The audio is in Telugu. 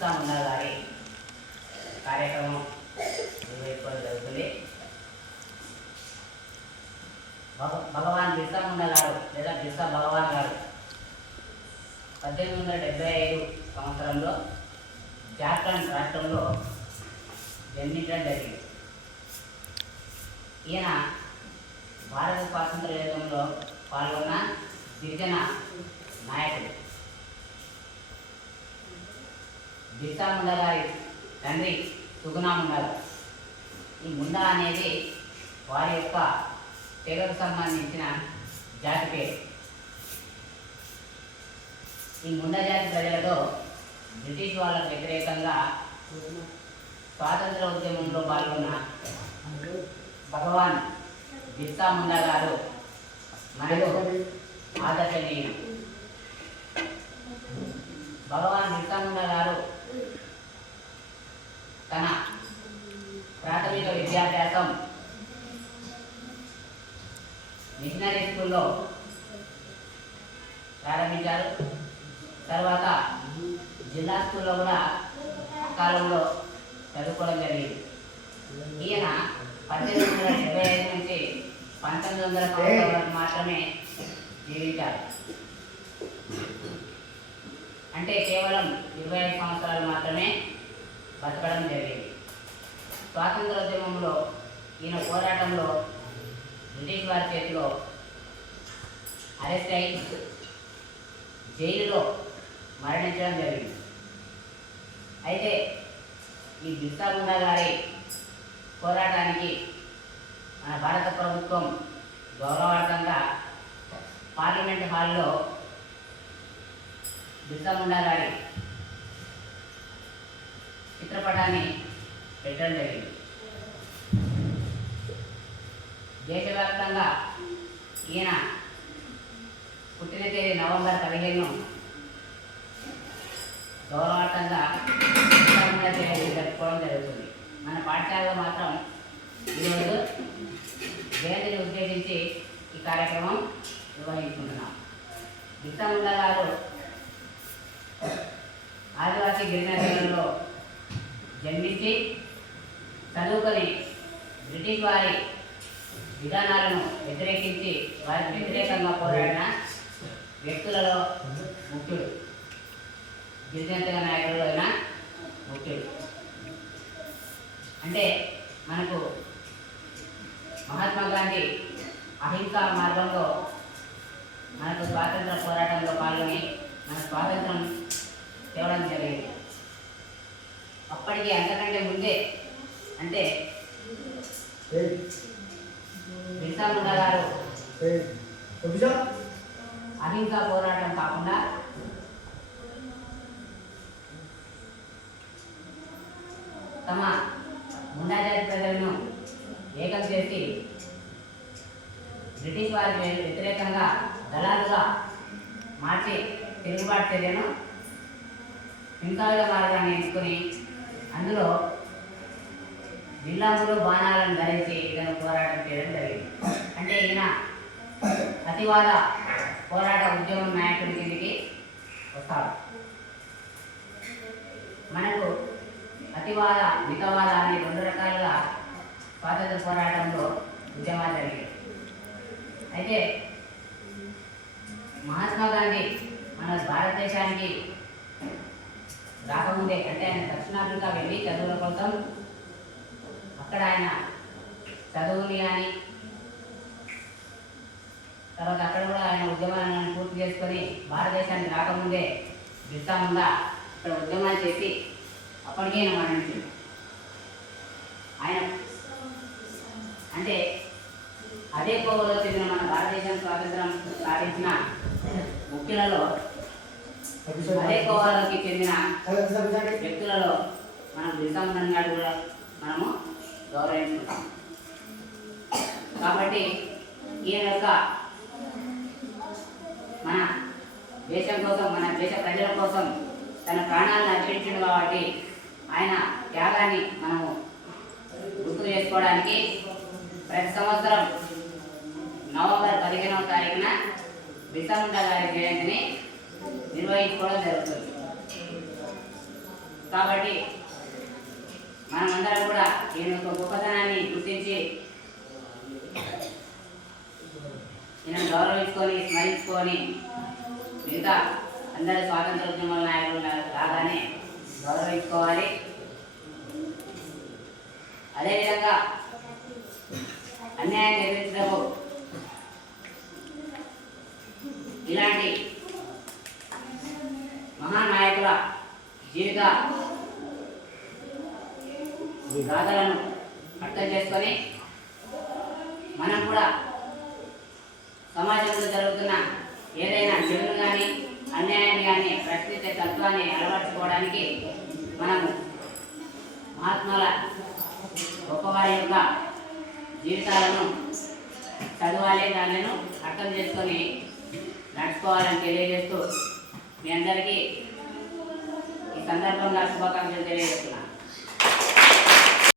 బిర్సా ముండా గారి కార్యక్రమం నిర్వహించుకోవడం జరుగుతుంది. భగవాన్ బిర్సా ముండా గారు లేదా బిర్సా భగవాన్ గారు 1875 సంవత్సరంలో జార్ఖండ్ రాష్ట్రంలో జన్మించడం జరిగింది. ఈయన భారత స్వాతంత్ర యుద్ధంలో పాల్గొన్న గిరిజన నాయకుడు. బిర్సా ముండా గారి తండ్రి సుగుణా ముండా గారు. ఈ ముండా అనేది వారి యొక్క తెగకు సంబంధించిన జాతి పేరు. ఈ ముండా జాతి ప్రజలతో బ్రిటిష్ వాళ్ళకు వ్యతిరేకంగా స్వాతంత్ర ఉద్యమంలో పాల్గొన్న భగవాన్ బిర్సా ముండా గారు మనకు ఆదర్శనీయుడు. భగవాన్ బిర్సా ముండా గారు తన ప్రాథమిక విద్యాభ్యాసం మిషనరీ స్కూల్లో ప్రారంభించారు. తర్వాత జిల్లా స్కూల్లో కూడా కాలంలో చదువుకోవడం జరిగింది. ఈయన 1875 నుంచి 1900 సంవత్సరాల వరకు మాత్రమే జీవించారు. అంటే కేవలం 25 సంవత్సరాలు మాత్రమే బతకడం జరిగింది. స్వాతంత్రోద్యమంలో ఈయన పోరాటంలో బ్రిటిష్ వారి చేతిలో అరెస్ట్ అయి జైలులో మరణించడం జరిగింది. అయితే ఈ బిర్సా ముండా గారి పోరాటానికి మన భారత ప్రభుత్వం గౌరవార్థంగా పార్లమెంట్ హాల్లో బిర్సా ముండా గారి చిత్రపటాన్ని పెట్టడం జరిగింది. దేశవ్యాప్తంగా ఈయన పుట్టిన తేదీ నవంబర్ 15 గౌరవార్థంగా బిర్సా ముండా జయంతి జరుపుకోవడం జరుగుతుంది. మన పాఠశాలలో మాత్రం ఈరోజు జయంతిని ఉద్దేశించి ఈ కార్యక్రమం నిర్వహించుకుంటున్నాం. బిర్సా ముండా గారు ఆదివాసీ గిరిజనులలో జన్మించి చదువుకొని బ్రిటిష్ వారి విధానాలను వ్యతిరేకించి వారికి వ్యతిరేకంగా పోరాడిన వ్యక్తులలో ముఖ్యుడు. గిరిజన తెగ నాయకులలో అయిన ముఖ్యుడు. అంటే మనకు మహాత్మా గాంధీ అహింసా మార్గంలో మనకు స్వాతంత్ర పోరాటంలో పాల్గొని మన స్వాతంత్రం తేవడం జరిగింది. అప్పటికి అంతకంటే ముందే అంటే బిర్సా ముండా గారు అహింసా పోరాటం కాకుండా తమ ముండా జాతి ప్రజలను ఏకం చేసి బ్రిటిష్ వారికి వ్యతిరేకంగా దళాలుగా మార్చి తిరుగుబాటు చర్యను హింసాయుధ మార్గాన్ని ఎంచుకొని అందులో జిల్లాములు బాణాలను ధరించి ఇతను పోరాటం చేయడం జరిగింది. అంటే ఈయన అతివాద పోరాట ఉద్యమం నాయకుడి కిందికి వస్తాడు. మనకు అతివాద మితవాద అనే 2 రకాలుగా స్వాతంత్ర పోరాటంలో ఉద్యమాలు జరిగాయి. అయితే మహాత్మా గాంధీ మన భారతదేశానికి రాకముందే అంటే ఆయన దక్షిణాఫ్రికా వెళ్ళి చదువుల కోసం అక్కడ ఆయన చదువుని కానీ తర్వాత అక్కడ కూడా ఆయన ఉద్యమాలను పూర్తి చేసుకొని భారతదేశానికి రాకముందే బిర్సా ముండా ఇక్కడ ఉద్యమాలు చేసి అప్పటికే ఆయన మరణించింది. ఆయన అంటే అదే కోవలో చెందిన మన భారతదేశం స్వాతంత్రం సాధించిన ముఖ్యులలో అదే కోవలోకి చెందిన వ్యక్తులలో మనం బిర్సా ముండా గారు కూడా మనము గౌరవించుకుంటాం. కాబట్టి ఈయన యొక్క మన దేశం కోసం మన దేశ ప్రజల కోసం తన ప్రాణాలను అర్పించింది కాబట్టి ఆయన త్యాగాన్ని మనము గుర్తు చేసుకోవడానికి ప్రతి సంవత్సరం నవంబర్ 15వ తారీఖున బిర్సా ముండా గారి జయంతిని నిర్వహించుకోవడం జరుగుతుంది. కాబట్టి మనమందరం కూడా ఈయన యొక్క గొప్పతనాన్ని గుర్తించి ఈయన గౌరవించుకొని స్మరించుకొని మిగతా అందరి స్వాతంత్రోద్యమ నాయకులు లాగానే గౌరవించుకోవాలి. అదేవిధంగా అన్యాయం ఎదిరించడము ఇలాంటి మహానాయకుల జీవిత గాథలను అర్థం చేసుకొని మనం కూడా సమాజంలో జరుగుతున్న ఏదైనా చెడును కానీ అన్యాయాన్ని కానీ ప్రశ్నించే తత్వాన్ని అలవర్చుకోవడానికి మనము మహాత్ముల గొప్పవారి యొక్క జీవితాలను చదవాలి, దానిను అర్థం చేసుకొని నడుచుకోవాలని తెలియజేస్తూ మీ అందరికీ ఈ సందర్భంగా శుభాకాంక్షలు తెలియజేస్తున్నాను.